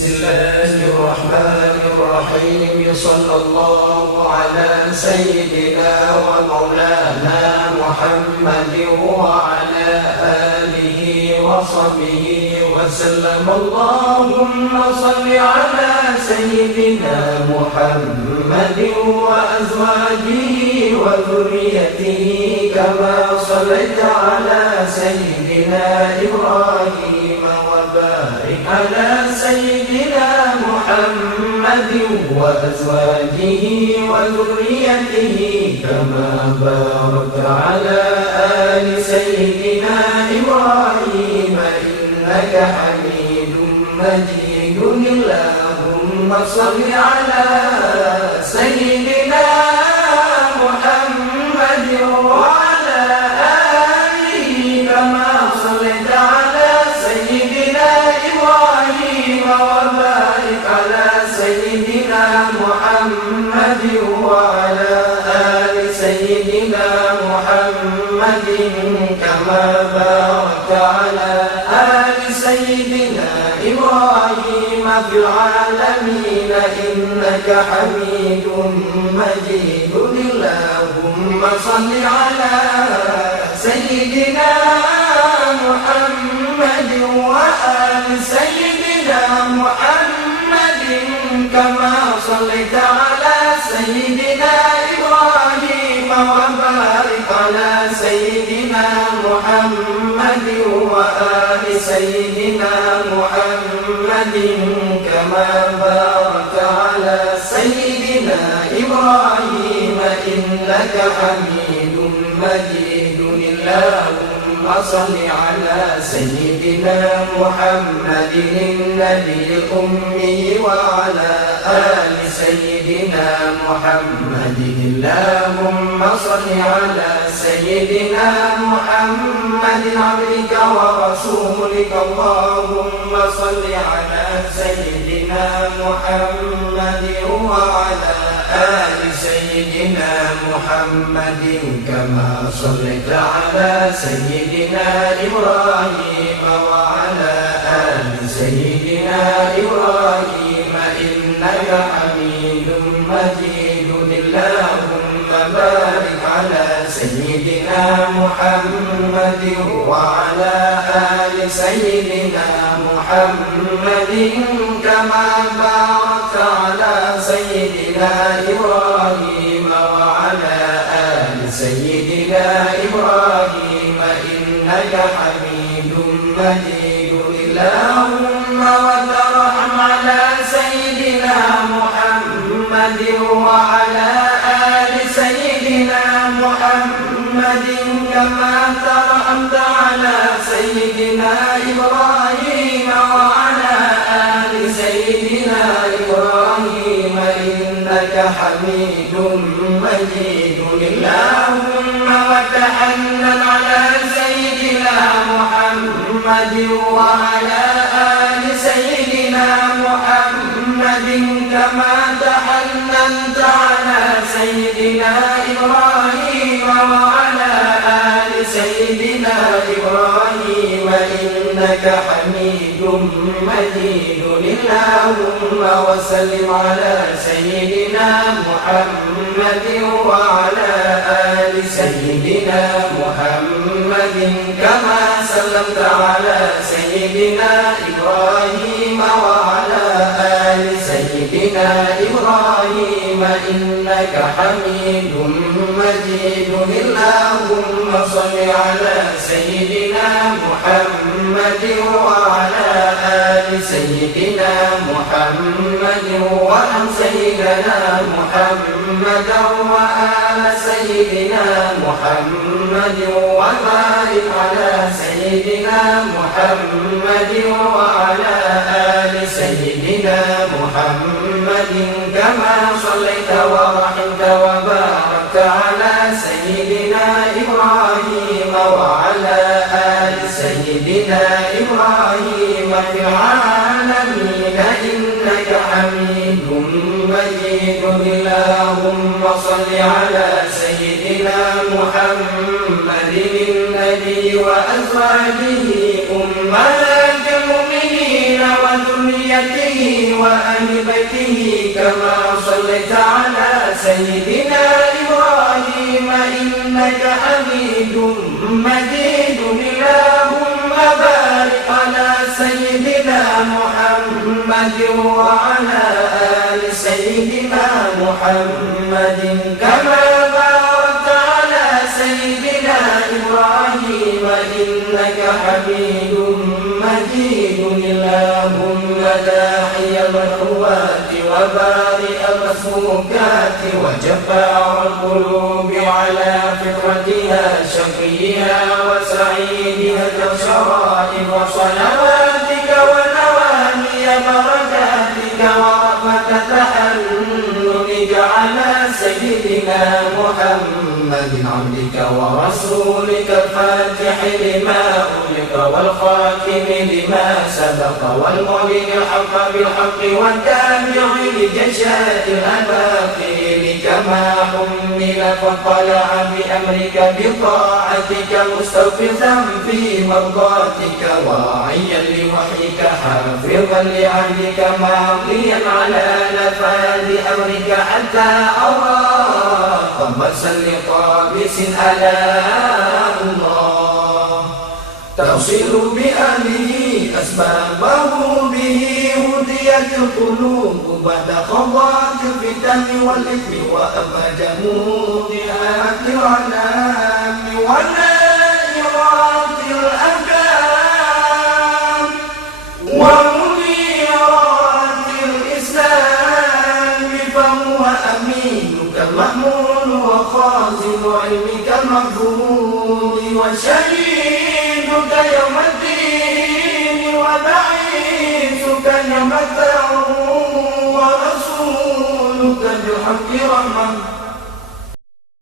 بسم الله الرحمن الرحيم. صلى الله على سيدنا ومولانا محمد وعلى آله وصحبه وسلم. اللهم صل على سيدنا محمد وأزواجه وذريته كما صليت على سيدنا إبراهيم، وبارك على سيدنا محمد وأزواجه وذريته كما باركت على آل سيدنا إبراهيم إنك حميد مجيد. اللهم صل على سيدنا محمد وعلى آله كما صليت على سيدنا إبراهيم، وبارك على سيدنا محمد وعلى آل سيدنا محمد كما باركت على آل سيدنا إبراهيم في العالمين إنك حميد مجيد. اللهم صل على سيدنا محمد وآل سيدنا محمد كما صليت على سيدنا إبراهيم، وبارك على سيدنا محمد وآل سيدنا محمد كما باركت على سيدنا إبراهيم إنك حميد مجيد. اللهم صل على سيدنا محمد النبي الأمي وعلى آل سيدنا محمد. اللهم صل على سيدنا محمد عبدك ورسولك. اللهم صل على سيدنا محمد وعلى آل سيدنا محمد كما صليت على سيدنا إبراهيم وعلى آل سيدنا إبراهيم إنك حميد مجيد. اللهم بارك على سيدنا محمد وعلى آل سيدنا محمد كما باركت على سيدنا إبراهيم وعلى آل سيدنا إبراهيم إنك حميد مجيد. اللهم وترحم على سيدنا محمد وعلى آل سيدنا محمد كما ترحمت على سيدنا إبراهيم وعلى آل سيدنا إبراهيم إنك حميد مجيد. اللهم وتحنن على سيدنا محمد وعلى آل سيدنا محمد كما تحننت على سيدنا إبراهيم وعلى آل سيدنا إبراهيم إنك حميد مجيد. اللهم وسلم على سيدنا محمد وعلى آل سيدنا محمد كما سلمت على سيدنا إبراهيم وعلى آل سيدنا إبراهيم إنك حميد مجيد. اللهم صل على سيدنا محمد وعلى آل سيدنا محمد وعن سيدنا محمد وآل سيدنا محمد وبارك على سيدنا محمد وعلى آل سيدنا محمد كما صليت ورحمت وباركت على سيدنا إبراهيم وعلى آل سيدنا إبراهيم في العالمين إنك حميد مجيد. اللهم صل على سيدنا محمد النبي وأزواجه أمهات المؤمنين وذريته وذريته وآل بيته كما صليت على سيدنا إبراهيم إنك حميد مجيد اللهم بارك على سيدنا محمد وعلى آل سيدنا محمد كما باركت على سيدنا إبراهيم إنك حميد مجيد اللهم داعي المدعوات وبارئ المسموكات وجبار القلوب على فطرتها شقيها وسعيدها كالشرائب وصلواتك ونوامي بركاتك ورحمة تحننك على سيدنا محمد عبدك ورسولك الفاتح لما أغلق والخاتم لما سبق والمعلن الحق بالحق والتابع لجشاء الأباطيل كما حمل فطلع بأمرك بطاعتك مستوفزا في مرضاتك واعيا لوحيك حافظا لعهدك ماضيا على نفاذ أمرك حتى أرى قبسا لطابس ألا الله تصل بأهله أسبابه به هديت القلوب بعد خضات الفتن والإثم وأبد موضعات العنام ونائرات الأحكام ومنيرات الإسلام فهو أمينك المأمون وخازن علمك المحفوظ وشهيدك يوم الدين وبعيثك يوم الدعوة ورسولك بالحق رحمة